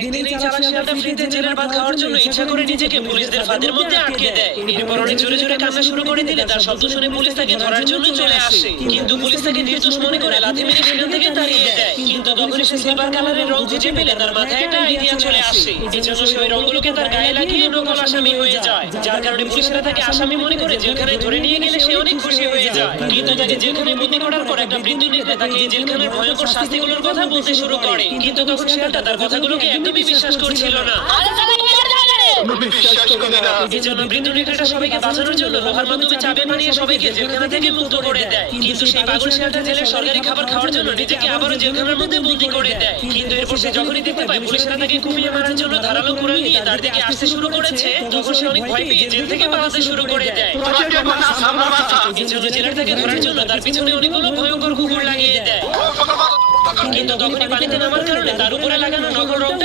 একদিন এই চালাক শিয়ালটা ফ্রিতে জেলের ভাত খাওয়ার জন্য ইচ্ছা করে নিজেকে পুলিশদের ফাঁদের মধ্যে আটকে দেয়। এরপর অনেক জোরে জোরে কান্না শুরু করে দিলে তার শব্দ শুনে পুলিশ তাকে ধরার জন্য চলে আসে, কিন্তু পুলিশ তাকে নির্দোষ মনে করে লাথি মেরে সেখান থেকে তাড়িয়ে দেয়। কিন্তু তখনই সে সিলভার কালারের রং খুঁজে পেলে তার মাথায় একটা আইডিয়া চলে আসে। এজন্য সে ওই রংগুলোকে তার গায়ে লাগিয়ে নকল আসামি হয়ে যায়, যার কারণে পুলিশরা তাকে আসামি মনে করে জেলখানায় ধরে নিয়ে গেলে সে অনেক খুশি হয়ে যায়। কিন্তু তাকে জেলখানায় বন্দী করার পর একটা বৃদ্ধ নেতা তাকে এই জেলখানার ভয়ঙ্কর শাস্তিগুলোর কথা বলতে শুরু করে, কিন্তু তখন শিয়ালটা তার কথাগুলোকে একদমই বিশ্বাস করছিল না। এজন্য বৃদ্ধ নেতাটা সবাইকে বাঁচানোর জন্য লোহার মাধ্যমে চাবি বানিয়ে সবাইকে জেলখানা থেকে মুক্ত করে দেয়। কিন্তু সেই পাগল শিয়ালটা জেলের সরকারি খাবার খাওয়ার জন্য নিজেকে আবারও জেলখানার মধ্যে বন্দী করে দেয়। কিন্তু এরপর সে যখনই দেখতে পায় পুলিশরা তাকে কুপিয়ে মারার জন্য ধারালো কুড়াল নিয়ে তার দিকে আসতে শুরু করেছে, তখন সে অনেক ভয় পেয়ে জেল থেকে পালাতে শুরু করে দেয়। এজন্য জেলার তাকে ধরার জন্য তার পিছনে অনেকগুলো ভয়ঙ্কর কুকুর লাগিয়ে দেয়, কিন্তু তখনই পানিতে নামার কারণে তার উপরে লাগানো নকল রংটা